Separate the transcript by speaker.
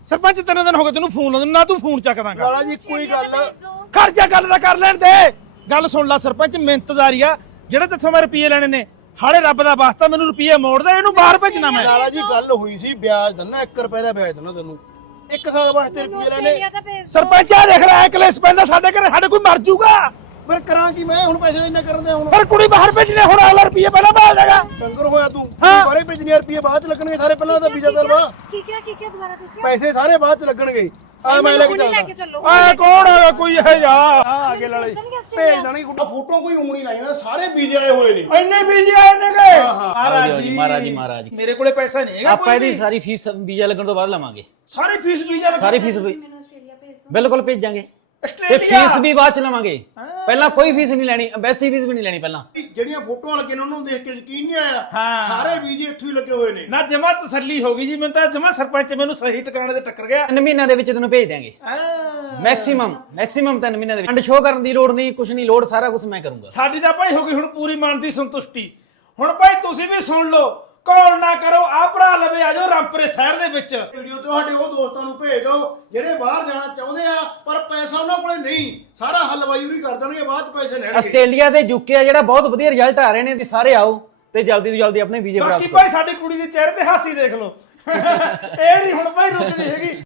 Speaker 1: ਸਰਪੰਚ 3 ਦਿਨ ਹੋ ਗਏ ਤੈਨੂੰ ਫੋਨ ਲਾਉਂਦੇ ਨਾ ਤੂੰ ਫੋਨ ਚੱਕਦਾਂਗਾ।
Speaker 2: ਲਾਲਾ ਜੀ ਕੋਈ ਗੱਲ
Speaker 1: ਖਰਚਾ ਗੱਲ ਦਾ ਕਰ ਲੈਣ ਦੇ। ਗੱਲ ਸੁਣ ਲੈ ਸਰਪੰਚ, ਮਿਹਨਤਦਾਰੀ ਆ ਜਿਹੜੇ ਤੇਥੋਂ ਮੈਂ ਰੁਪਏ ਲੈਣੇ ਨੇ। ਹਾਲੇ ਰੱਬ ਦਾ ਵਾਸਤਾ ਮੈਨੂੰ ਰੁਪਏ ਮੋੜ ਦੇ, ਇਹਨੂੰ ਬਾਹਰ ਭੇਜਣਾ ਮੈਂ।
Speaker 2: ਲਾਲਾ ਜੀ ਗੱਲ ਹੋਈ ਸੀ ਵਿਆਜ ਦਿੰਨਾ 1 ਰੁਪਏ ਦਾ ਵਿਆਜ ਦਿੰਨਾ ਤੈਨੂੰ 1 ਸਾਲ ਵਾਸਤੇ ਰੁਪਏ ਲੈਣੇ।
Speaker 1: ਸਰਪੰਚ ਆ ਦੇਖ ਰਿਹਾ ਕਲੇਸ਼ ਪੈਂਦਾ ਸਾਡੇ ਘਰੇ, ਸਾਡੇ ਕੋਈ ਮਰ ਜੂਗਾ
Speaker 2: ਫਿਰ ਕਰਾਂ ਕੀ ਮੈਂ ਹੁਣ ਪੈਸੇ ਇੰਨਾ ਕਰਨ ਦੇ ਹੁਣ
Speaker 1: ਫਿਰ ਕੁੜੀ ਬਾਹਰ ਭੇਜਣੇ, ਹੁਣ ਅਗਲਾ ਰੁਪਏ ਪਹਿਲਾਂ ਬਾਹਰ ਦੇਗਾ।
Speaker 2: ਚੰਗਰ ਹੋਇਆ ਤੂੰ
Speaker 1: ਹਾਂ।
Speaker 2: ਬਾਰੇ ਭੇਜਣੇ ਰੁਪਏ ਬਾਅਦ ਚ ਲੱਗਣਗੇ ਸਾਰੇ, ਪਹਿਲਾਂ ਉਹਦਾ ਵੀਜ਼ਾ ਦਲਵਾ
Speaker 3: ਕੀ ਕਿਹਾ ਦੁਬਾਰਾ ਤੁਸੀਂ?
Speaker 2: ਪੈਸੇ ਸਾਰੇ ਬਾਅਦ ਚ ਲੱਗਣਗੇ। ਆ ਮੈਂ ਲੈ ਕੇ
Speaker 3: ਚੱਲੋ।
Speaker 1: ਆ ਕੌਣ ਹੈਗਾ ਕੋਈ ਇਹ ਜਾ
Speaker 2: ਆ ਆਗੇ ਲਾਲੇ ਭੇਜ ਦੇਣਗੇ ਗੁੱਡਾ। ਫੋਟੋ ਕੋਈ ਉਂਗਲੀ ਲਾਈ ਨਾ, ਸਾਰੇ ਵੀਜ਼ੇ ਆਏ ਹੋਏ ਨੇ।
Speaker 1: ਇੰਨੇ ਬੀਜੀ ਆਏ ਨੇ ਗਏ।
Speaker 4: ਮਹਾਰਾਜ ਜੀ।
Speaker 1: ਮੇਰੇ ਕੋਲੇ ਪੈਸਾ ਨਹੀਂ ਹੈਗਾ।
Speaker 4: ਆਪਾਂ ਇਹਦੀ ਸਾਰੀ ਫੀਸ ਵੀਜ਼ਾ ਲੱਗਣ ਤੋਂ ਬਾਅਦ ਲਵਾਂਗੇ।
Speaker 1: ਸਾਰੀ ਫੀਸ ਵੀਜ਼ਾ
Speaker 4: ਸਾਰੀ ਫੀਸ
Speaker 3: ਮੈਨੂੰ ਆਸਟ੍ਰੇਲੀਆ ਭੇਜ ਦਿਓ।
Speaker 4: ਬਿਲਕੁਲ ਭੇਜਾਂਗੇ ਤੇ
Speaker 1: ਆਸਟ੍ਰੇਲੀਆ
Speaker 4: ਫੀਸ ਵੀ ਬਾਅਦ ਚ ਲਵਾਂਗੇ। ਪਹਿਲਾਂ ਕੋਈ ਫੀਸ ਨਹੀਂ ਲੈਣੀ, ਐਮਬੈਸੀ ਫੀਸ ਵੀ ਨਹੀਂ ਲੈਣੀ ਪਹਿਲਾਂ।
Speaker 2: ਜਿਹੜੀਆਂ ਫੋਟੋਆਂ ਲੱਗੀਆਂ ਨੇ ਉਹਨਾਂ ਨੂੰ ਦੇਖ ਕੇ ਯਕੀਨ ਨਹੀਂ ਆਇਆ।
Speaker 1: ਹਾਂ।
Speaker 2: ਸਾਰੇ ਵੀਜ਼ੇ ਇੱਥੋਂ ਹੀ ਲੱਗੇ ਹੋਏ ਨੇ।
Speaker 1: ਨਾ ਜਮਾ ਤਸੱਲੀ ਹੋ ਗਈ ਜੀ, ਮੈਨੂੰ ਤਾਂ ਜਮਾ ਸਰਪੰਚ ਮੈਨੂੰ ਸਹੀ ਟਿਕਾਣੇ ਤੇ ਟੱਕਰ ਗਿਆ।
Speaker 4: 3 ਮਹੀਨਿਆਂ ਦੇ ਵਿੱਚ ਤੈਨੂੰ ਭੇਜ ਦਿਆਂਗੇ। ਮੈਕਸਿਮਮ 3 ਮਹੀਨਿਆਂ ਦੇ ਵਿੱਚ। ਫੰਡ ਸ਼ੋਅ ਕਰਨ ਦੀ ਲੋੜ ਨਹੀਂ, ਕੁਝ ਨਹੀਂ ਲੋੜ, ਸਾਰਾ ਕੁਝ ਮੈਂ ਕਰੂੰਗਾ।
Speaker 1: ਸਾਡੀ ਤਾਂ ਭਾਈ ਹੋ ਗਈ ਹੁਣ ਪੂਰੀ ਮਨ ਦੀ ਸੰਤੁਸ਼ਟੀ। ਹੁਣ ਭਾਈ ਤੁਸੀਂ ਵੀ ਸੁਣ ਲਓ, ਕਾਲ ਨਾ ਕਰੋ, ਆ ਭਰਾ ਲਵੇ ਆ ਜਾਓ ਰਾਮਪੁਰੇ ਸ਼ਹਿਰ ਦੇ ਵਿੱਚ।
Speaker 2: ਵੀਡੀਓ ਤੁਹਾਡੇ ਉਹ ਦੋਸਤਾਂ ਨੂੰ ਭੇਜ ਦਿਓ ਜਿਹੜੇ ਬਾਹਰ ਜਾਣਾ ਚਾਹੁੰਦੇ ਆ ਪਰ ਪੈਸਾ ਉਹਨਾਂ ਕੋਲੇ ਨਹੀਂ। ਸਾਰਾ ਹਲਵਾਈ ਉਰੀ ਕਰ ਦੇਣਗੇ, ਬਾਅਦ ਚ ਪੈਸੇ ਲੈਣਗੇ।
Speaker 4: ਆਸਟ੍ਰੇਲੀਆ ਤੇ ਯੂਕੇ ਆ ਜਿਹੜਾ ਬਹੁਤ ਵਧੀਆ ਰਿਜ਼ਲਟ ਆ ਰਹੇ ਨੇ, ਤੇ ਸਾਰੇ ਆਓ ਤੇ ਜਲਦੀ ਤੋਂ ਜਲਦੀ ਆਪਣੇ ਵੀਜ਼ੇ ਪ੍ਰਾਪਤ
Speaker 1: ਬਾਕੀ
Speaker 4: ਕਰੋ।
Speaker 1: ਭਾਈ ਸਾਡੀ ਕੁੜੀ ਦੇ ਚਿਹਰੇ ਤੇ ਹਾਸੀ ਦੇਖ ਲਓ। ਇਹ ਨਹੀਂ ਹੁਣ ਭਾਈ ਰੁਕਦੀ ਹੈਗੀ।